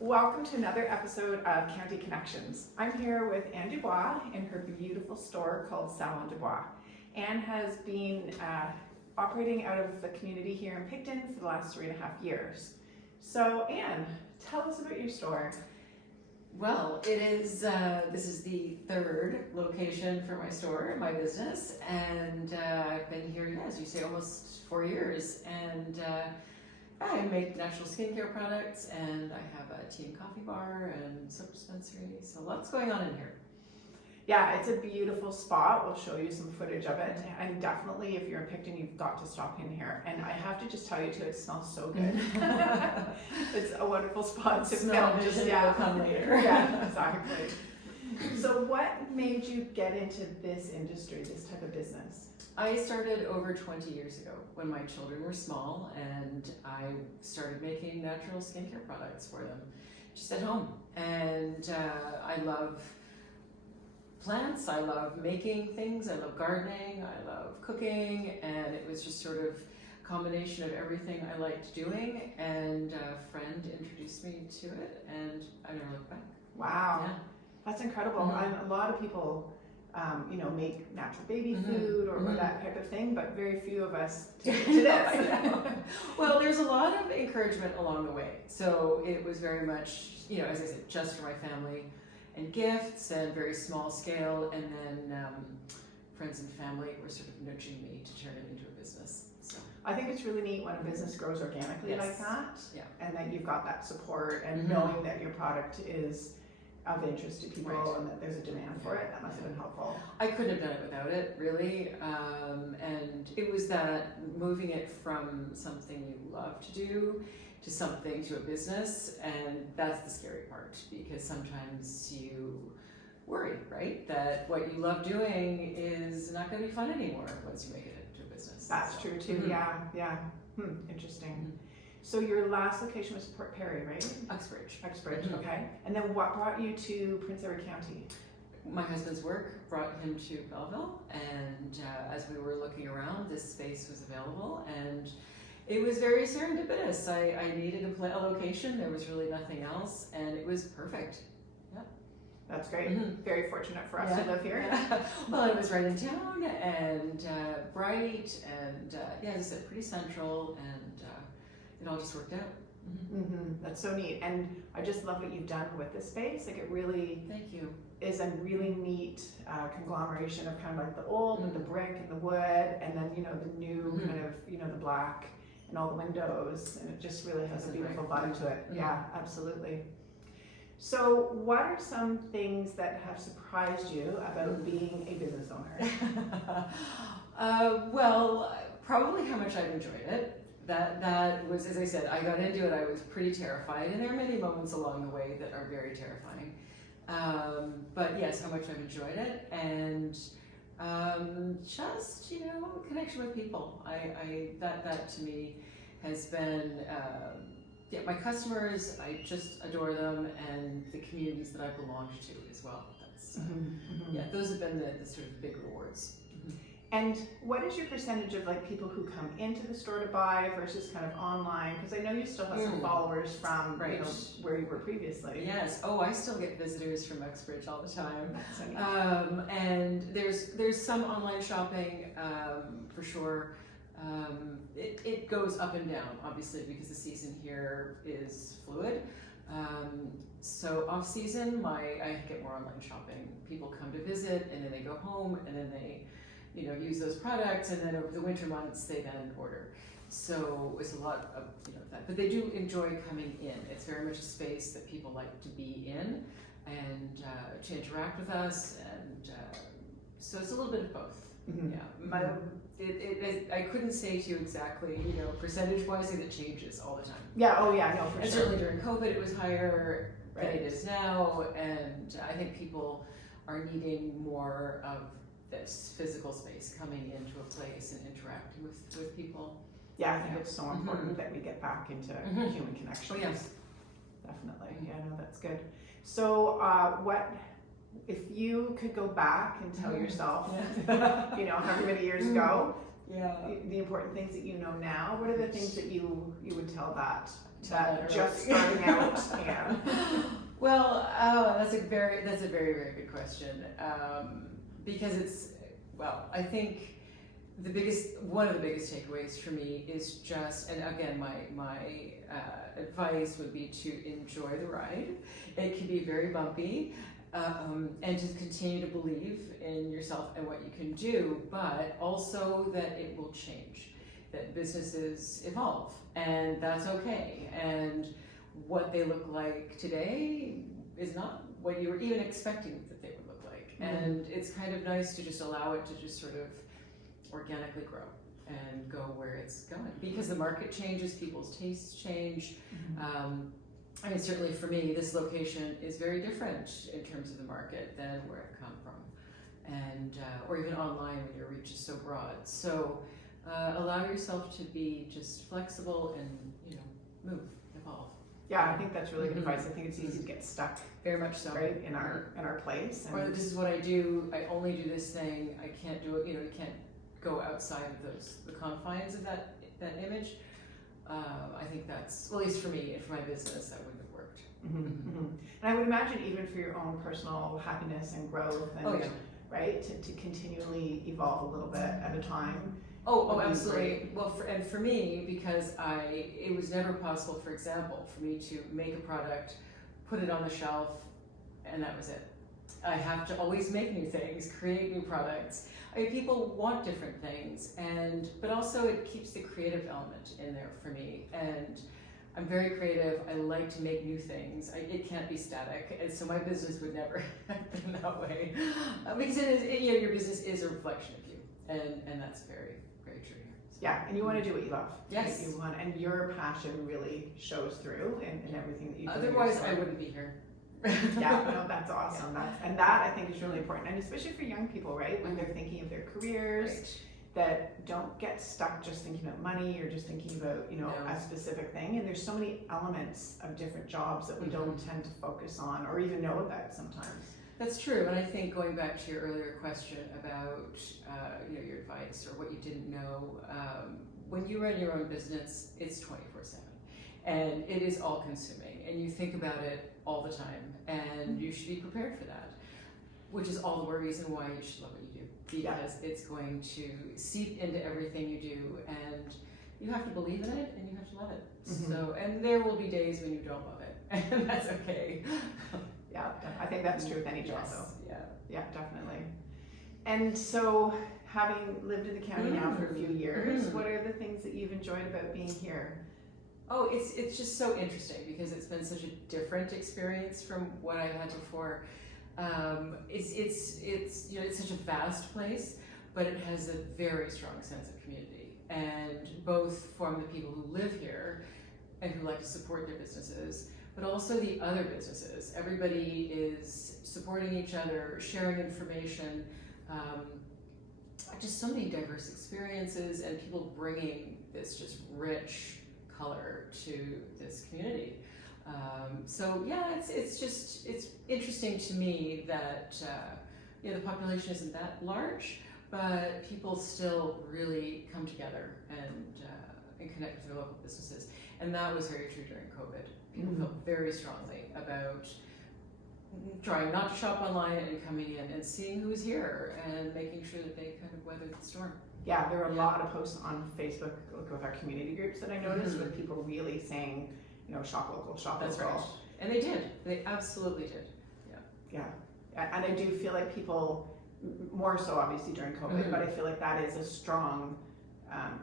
Welcome to another episode of County Connections. I'm here with Anne Dubois in her beautiful store called Savon Du Bois. Anne has been operating out of the community here in Picton for the last 3.5 years. So Anne, tell us about your store. Well, it is, this is the third location for my store, my business, and I've been here, as you say, almost 4 years, and I make natural skincare products, and I have a tea and coffee bar and soap dispensary, so lots going on in here. Yeah, it's a beautiful spot. We'll show you some footage of it, and definitely if you're in Picton, you've got to stop in here. And I have to just tell you too, it smells so good. It's a wonderful spot to film. Just will come later. Yeah, exactly. So what made you get into this industry, this type of business? I started over 20 years ago when my children were small, and I started making natural skincare products for them just at home. And I love plants, I love making things, I love gardening, I love cooking, and it was just sort of a combination of everything I liked doing, and a friend introduced me to it, and I never looked back. Wow, yeah. That's incredible. Mm-hmm. A lot of people make natural baby food or that type of thing, but very few of us take it to this. Well, there's a lot of encouragement along the way. So it was very much, as I said, just for my family and gifts and very small scale. And then friends and family were sort of nudging me to turn it into a business. So I think it's really neat when a business grows organically like that. Yeah. And that you've got that support and knowing that your product is of interest to people and that there's a demand for it. That must have been helpful. I couldn't have done it without it, really. And it was that moving it from something you love to do to something to a business, and that's the scary part, because sometimes you worry, right, that what you love doing is not going to be fun anymore once you make it into a business. That's true too. Yeah. Interesting. So your last location was Port Perry, right? Uxbridge. Okay. And then what brought you to Prince Edward County? My husband's work brought him to Belleville, and as we were looking around, this space was available, and it was very serendipitous. I needed a location. There was really nothing else, and it was perfect. Yeah. That's great. Very fortunate for us to live here. Yeah. Well, it was right in town, and bright, and as I said, pretty central, and it all just worked out. That's so neat, and I just love what you've done with this space. Like, it really Thank you. Is a really neat conglomeration of kind of like the old with the brick and the wood, and then the new kind of the black and all the windows, and it just really has a beautiful vibe to it. Yeah, absolutely. So what are some things that have surprised you about being a business owner? Well, probably how much I've enjoyed it. That was, as I said, I got into it, I was pretty terrified, and there are many moments along the way that are very terrifying. But yes, how much I've enjoyed it, and just, connection with people. That to me has been, my customers, I just adore them, and the communities that I belong to as well. That's, those have been the sort of big rewards. And what is your percentage of like people who come into the store to buy versus kind of online? Because I know you still have some followers from where you were previously. Yes. Oh, I still get visitors from Uxbridge all the time. And there's some online shopping for sure. It goes up and down, obviously, because the season here is fluid. So off season, I get more online shopping. People come to visit, and then they go home, and then they use those products, and then over the winter months they then order. So it's a lot of that, but they do enjoy coming in. It's very much a space that people like to be in and to interact with us, and so it's a little bit of both. I couldn't say to you exactly, percentage-wise, it changes all the time. Yeah. Oh yeah. No, for and sure. Certainly during COVID, it was higher than it is now, and I think people are needing more of this physical space, coming into a place and interacting with people. Yeah, I think it's so important that we get back into human connection. Oh, yes. Definitely. Yeah, no, that's good. So if you could go back and tell yourself, Yeah. you know, however many years ago, Yeah. the important things that you know now, what are the things that you would tell that Tell just starting out Anne? Well, that's a very, very good question. Because I think one of the biggest takeaways for me is just, and again, my advice would be to enjoy the ride. It can be very bumpy, and just continue to believe in yourself and what you can do, but also that it will change, that businesses evolve, and that's okay. And what they look like today is not what you were even expecting that they would look like. And it's kind of nice to just allow it to just sort of organically grow and go where it's going, because the market changes, people's tastes change. I mean, certainly for me, this location is very different in terms of the market than where I've come from, and or even online when your reach is so broad. So allow yourself to be just flexible and, you know, move, evolve. Yeah, I think that's really good advice. I think it's easy to get stuck, very much so, right, in our place. Or this is what I do. I only do this thing. I can't do it. You know, you can't go outside of the confines of that image. I think that's, well, at least for me and for my business, that wouldn't have worked. And I would imagine even for your own personal happiness and growth, and right, to continually evolve a little bit at a time. Oh, absolutely. Well, for me, because it was never possible, for example, for me to make a product, put it on the shelf, and that was it. I have to always make new things, create new products. I mean, people want different things, but also it keeps the creative element in there for me. And I'm very creative. I like to make new things. It can't be static, and so my business would never have been that way, because your business is a reflection of you, and that's very, very true here. So. Yeah, and you want to do what you love. Yes. Right? You want, and your passion really shows through in everything that you do. Otherwise, I wouldn't be here. Yeah, no, that's awesome. And that I think is really important, and especially for young people, right? When they're thinking of their careers, that don't get stuck just thinking about money or just thinking about, you know, a specific thing. And there's so many elements of different jobs that we don't tend to focus on or even know about sometimes. That's true, and I think going back to your earlier question about you know, your advice or what you didn't know, when you run your own business, it's 24/7, and it is all-consuming, and you think about it all the time, and you should be prepared for that, which is all the more reason why you should love what you do, because it's going to seep into everything you do, and you have to believe in it, and you have to love it. So, and there will be days when you don't love it, and that's okay. Yeah, I think that's true with any job, though. Yeah, definitely. And so, having lived in the county now for a few years, what are the things that you've enjoyed about being here? Oh, it's just so interesting because it's been such a different experience from what I had before. It's you know, it's such a vast place, but it has a very strong sense of community, and both from the people who live here and who like to support their businesses, but also the other businesses. Everybody is supporting each other, sharing information, just so many diverse experiences, and people bringing this just rich color to this community. So yeah, it's interesting to me that you know, the population isn't that large, but people still really come together and connect with their local businesses, and that was very true during COVID. People felt very strongly about trying not to shop online and coming in and seeing who's here and making sure that they kind of weathered the storm. Yeah, there are a lot of posts on Facebook, like with our community groups, that I noticed with people really saying, you know, shop local, shop local. That's right. And they did. They absolutely did. Yeah. And I do feel like people, more so obviously during COVID, but I feel like that is a strong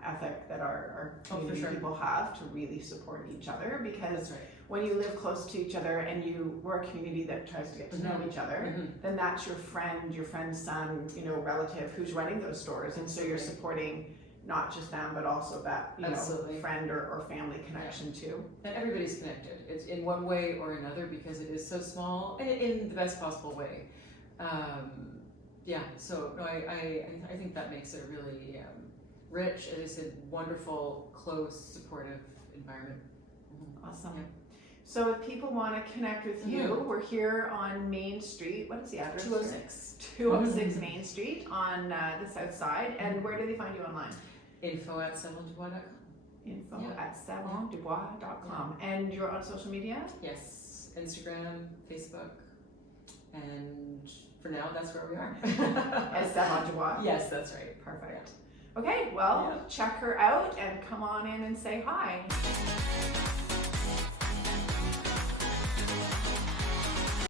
ethic that our community people have to really support each other, because when you live close to each other and we're a community that tries to get to know each other, then that's your friend's son, you know, relative who's running those stores, and so you're supporting not just them but also that, you know, friend or family connection too. And everybody's connected. It's in one way or another because it is so small, and in the best possible way. So no, I think that makes it really rich, as I said, wonderful, close, supportive environment. Awesome. So if people want to connect with you, we're here on Main Street. What is the address? 206. 206 Main Street on the south side. And where do they find you online? info@savondubois.com. info@savondubois.com. And you're on social media? Yes, Instagram, Facebook, and for now that's where we are. As Savon Du Bois? Yes, that's right. Perfect. Okay, well, check her out and come on in and say hi.